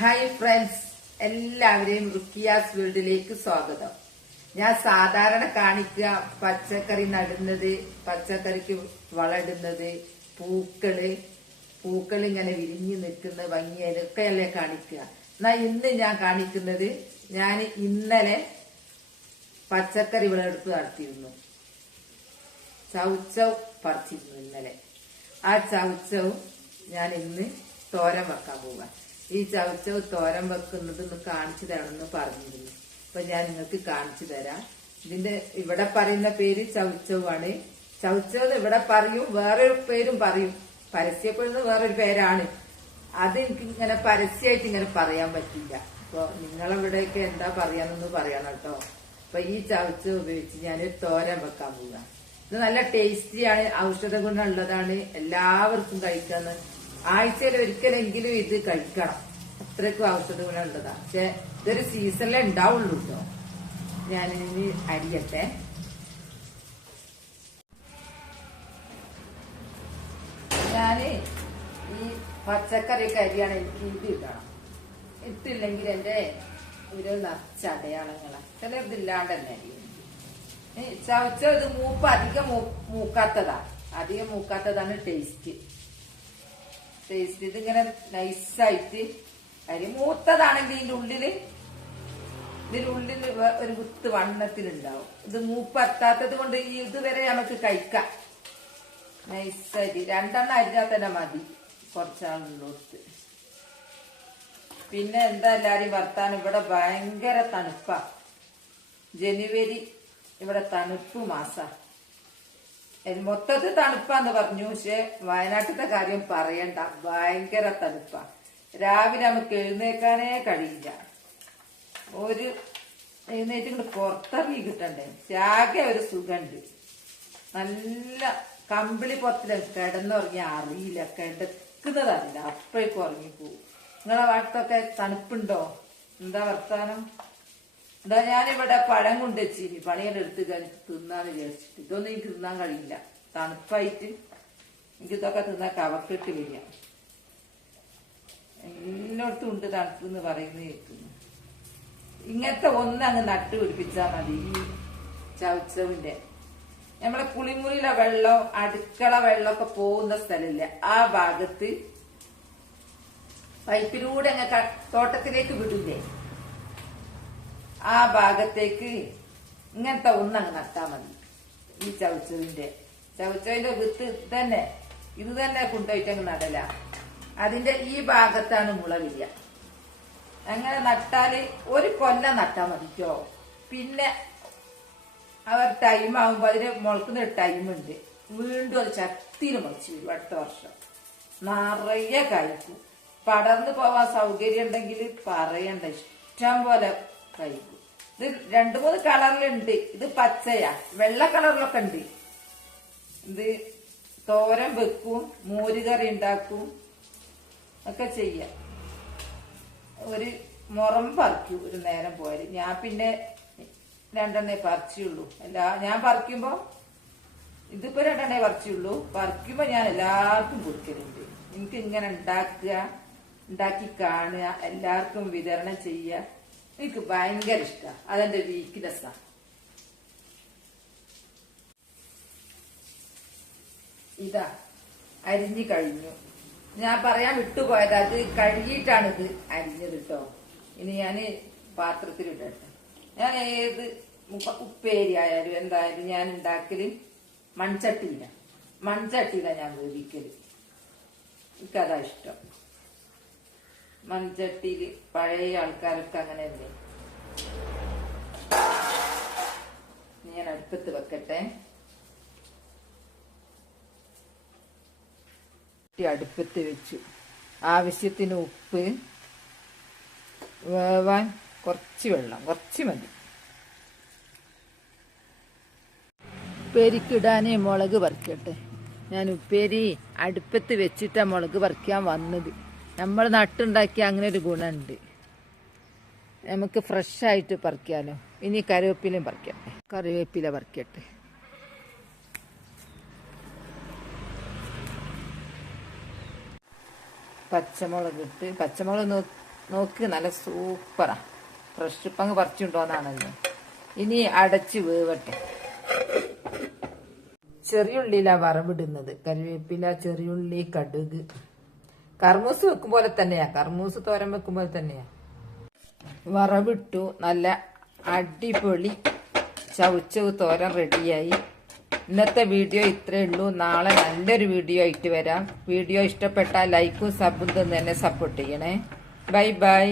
Hi friends, എല്ലാവരെയും റുക്കിയാസ് വേൾഡിലേക്ക് സ്വാഗതം. ഞാൻ സാധാരണ കാണിക്കുക പച്ചക്കറി നടുന്നത്, പച്ചക്കറിക്ക് വളടുന്നത്, പൂക്കൾ ഇങ്ങനെ വിരിഞ്ഞു നിൽക്കുന്ന ഭംഗിയൊക്കെയല്ലേ കാണിക്കുക. എന്നാ ഇന്ന് ഞാൻ കാണിക്കുന്നത്, ഞാൻ ഇന്നലെ പച്ചക്കറി വിളവെടുപ്പ് നടത്തിയിരുന്നു. ചൗച്ചൗ പറിച്ചിരുന്നു ഇന്നലെ. ആ ചൗച്ചവും ഞാൻ ഇന്ന് തോരൻ വെക്കാൻ പോവാം. ഈ ചവച്ചവ് തോരൻ വെക്കുന്നത് കാണിച്ചു തരണമെന്ന് പറഞ്ഞിരുന്നു. അപ്പൊ ഞാൻ നിങ്ങൾക്ക് കാണിച്ചു തരാം. ഇതിന്റെ ഇവിടെ പറയുന്ന പേര് ചവച്ചവാണ്. ചവച്ചവ് ഇവിടെ പറയും, വേറൊരു പേരും പറയും. പരസ്യപ്പെടുന്നത് വേറൊരു പേരാണ്. അത് എനിക്ക് ഇങ്ങനെ പരസ്യമായിട്ട് ഇങ്ങനെ പറയാൻ പറ്റില്ല. അപ്പൊ നിങ്ങളെവിടെയൊക്കെ എന്താ പറയാന്നൊന്ന് പറയണം കേട്ടോ. അപ്പൊ ഈ ചവച്ചവ് ഉപയോഗിച്ച് ഞാൻ തോരൻ വെക്കാൻ പോവാം. ഇത് നല്ല ടേസ്റ്റിയാണ്, ഔഷധ ഗുണമുള്ളതാണ്, എല്ലാവർക്കും കഴിക്കാന്ന്. ആഴ്ചയിൽ ഒരിക്കലെങ്കിലും ഇത് കഴിക്കണം, അത്രയ്ക്കും ഔഷധ ഗുണമുള്ളതാണ്. പക്ഷെ ഇതൊരു സീസണിലേ ഉണ്ടാവുള്ളൂ കേട്ടോ. ഞാനിനി അരിയട്ടെ. ഞാന് ഈ പച്ചക്കറിയൊക്കെ അരിയാണ്. എനിക്ക് ഇത് ഇടണം. ഇട്ടില്ലെങ്കിൽ എന്റെ ഒരു നിറച്ച അടയാളങ്ങളാണ്. ചിലതില്ലാണ്ട് തന്നെ അരിയും. ചവച്ച ഇത് അധികം മൂക്കാത്തതാണ് ടേസ്റ്റ്. ഇതിങ്ങനെ നൈസായിട്ട് അരി മൂത്തതാണെങ്കിൽ ഇതിന്റെ ഉള്ളില് ഒരു കുത്ത് വണ്ണത്തിലുണ്ടാവും. ഇത് മൂപ്പത്താത്തത് കൊണ്ട് ഇതുവരെ നമുക്ക് കഴിക്കാം. നൈസായിട്ട് രണ്ടെണ്ണം അരിഞ്ഞാൽ തന്നെ മതി, കുറച്ചാളുള്ളോട്ട്. പിന്നെ എന്താ എല്ലാരും വർത്താനം, ഇവിടെ ഭയങ്കര തണുപ്പാ. ജനുവരി ഇവിടെ തണുപ്പ് മാസാ. മൊത്തത്തിൽ തണുപ്പാന്ന് പറഞ്ഞു. പക്ഷെ വയനാട്ടിലത്തെ കാര്യം പറയണ്ട, ഭയങ്കര തണുപ്പാ. രാവിലെ നമുക്ക് എഴുന്നേക്കാനേ കഴിയില്ല. ഒരു എഴുന്നേറ്റ് പുറത്തിറങ്ങി കിട്ടണ്ടേ. ആകെ ഒരു സുഖമുണ്ട്. നല്ല കമ്പിളി പുറത്തില് കിടന്നുറങ്ങി അറിയില്ല, കിടക്കുന്നതറിയില്ല, അപ്പോഴേക്കും ഉറങ്ങിപ്പോവും. നിങ്ങളെ ഭാഗത്തൊക്കെ തണുപ്പുണ്ടോ? എന്താ വർത്താനം? എന്താ ഞാനിവിടെ പഴം കൊണ്ടുവച്ചി പണിയെല്ലാം എടുത്ത് തിന്നാന്ന് വിചാരിച്ചിട്ട്. ഇതൊന്നും എനിക്ക് തിന്നാൻ കഴിയില്ല, തണുപ്പായിട്ട്. എനിക്ക് ഇതൊക്കെ തിന്നാൻ കവക്കെട്ട് വരിക. എല്ലായിടത്തും ഉണ്ട് തണുപ്പ് എന്ന് പറയുന്നത് കേൾക്കുന്നു. ഇങ്ങനത്തെ ഒന്നങ്ങ് നട്ടു പിടിപ്പിച്ചാൽ മതി. ഈ ചവച്ചവിന്റെ നമ്മളെ കുളിമുറിയിലെ വെള്ളം, അടുക്കള വെള്ളമൊക്കെ പോകുന്ന സ്ഥലമില്ല, ആ ഭാഗത്ത് പൈപ്പിലൂടെ അങ്ങ് തോട്ടത്തിലേക്ക് വിടില്ലേ, ആ ഭാഗത്തേക്ക് ഇങ്ങനത്തെ ഒന്നങ്ങ് നട്ടാ മതി. ഈ ചവച്ചവിന്റെ വിത്ത് ഇത് തന്നെ കൊണ്ടുപോയിട്ട് അങ്ങ് നടല. അതിന്റെ ഈ ഭാഗത്താണ് മുള വരിക. അങ്ങനെ നട്ടാല് ഒരു കൊല്ലം നട്ടാ മതിക്കോ. പിന്നെ അവർ ടൈം ആകുമ്പോ അതിന് മുളക്കുന്ന ഒരു ടൈമുണ്ട്. വീണ്ടും അത് ശക്തിയിൽ മുളച്ചു വരും. അടുത്ത വർഷം നിറയെ കഴിക്കും. പടർന്നു പോവാൻ സൗകര്യം ഉണ്ടെങ്കിൽ പറയണ്ട, ഇഷ്ടം പോലെ കഴിക്കും. ഇത് 2-3 കളറിലുണ്ട്. ഇത് പച്ചയാ, വെള്ള കളറിലൊക്കെ ഉണ്ട്. ഇത് തോരൻ വെക്കും, മോരുകറി ഉണ്ടാക്കും, ഒക്കെ ചെയ്യാം. ഒരു മുറം പറിക്കും ഒരു നേരം പോയാല്. ഞാൻ പിന്നെ 2 പറിച്ചുള്ളൂ. ഞാൻ പറിക്കുമ്പോ ഇതിപ്പോ 2 പറിച്ചുള്ളൂ. പറിക്കുമ്പോ ഞാൻ എല്ലാവർക്കും കൊടുക്കലുണ്ട്. എനിക്ക് ഇങ്ങനെ ഉണ്ടാക്കി കാണുക, എല്ലാവർക്കും വിതരണം ചെയ്യുക, എനിക്ക് ഭയങ്കര ഇഷ്ടമാണ്. അതെന്റെ വീക്ക്നെസ്സാ. ഇതാ അരിഞ്ഞു കഴിഞ്ഞു. ഞാൻ പറയാൻ വിട്ടുപോയത്, അത് കഴുകിയിട്ടാണ് ഇത് അരിഞ്ഞത് കേട്ടോ. ഇനി ഞാന് പാത്രത്തിലിടട്ടെ. ഞാൻ ഏത് ഉപ്പേരി ആയാലും എന്തായാലും ഞാൻ ഉണ്ടാക്കല് മൺചട്ടിയില ഞാൻ വേവിക്കല്. എനിക്കതാ ഇഷ്ടം. മൺചട്ടിയില് പഴയ ആൾക്കാരൊക്കെ അങ്ങനെയല്ലേ. ഞാൻ അടുപ്പത്ത് വെക്കട്ടെ. അടുപ്പത്ത് വെച്ചു. ആവശ്യത്തിന് ഉപ്പ്, വേവാൻ കുറച്ച് വെള്ളം, കുറച്ച് മതി. ഉപ്പേരിക്കിടാനേ മുളക് പറിക്കട്ടെ. ഞാൻ ഉപ്പേരി അടുപ്പത്ത് വെച്ചിട്ടാ മുളക് പറിക്കാൻ വന്നത്. നമ്മൾ നട്ടുണ്ടാക്കിയ അങ്ങനെ ഒരു ഗുണമുണ്ട്, നമുക്ക് ഫ്രഷായിട്ട് പറിക്കാലോ. ഇനി കറിവേപ്പിലയും പറിക്കട്ടെ. കറിവേപ്പില പറിക്കട്ടെ. പച്ചമുളക് ഇട്ട്, പച്ചമുളക് നോക്ക് നല്ല സൂപ്പറാ. ഫ്രഷ് പങ്ക് പറിച്ചുണ്ടോന്നാണല്ലോ. ഇനി അടച്ച് വേവട്ടെ. ചെറിയുള്ളിയിലാ വറവിടുന്നത്. കറിവേപ്പില, ചെറിയുള്ളി, കടുക്. കർമൂസ് വെക്കും പോലെ തന്നെയാ, കർമൂസ് തോരൻ വെക്കും പോലെ തന്നെയാ. വറവിട്ടു. നല്ല അടിപൊളി ചവച്ചവ് തോരൻ റെഡിയായി. ഇന്നത്തെ വീഡിയോ ഇത്രയേ ഉള്ളൂ. നാളെ നല്ലൊരു വീഡിയോ ആയിട്ട് വരാം. വീഡിയോ ഇഷ്ടപ്പെട്ടാൽ ലൈക്കും സബും തന്നെ സപ്പോർട്ട് ചെയ്യണേ. Bye bye.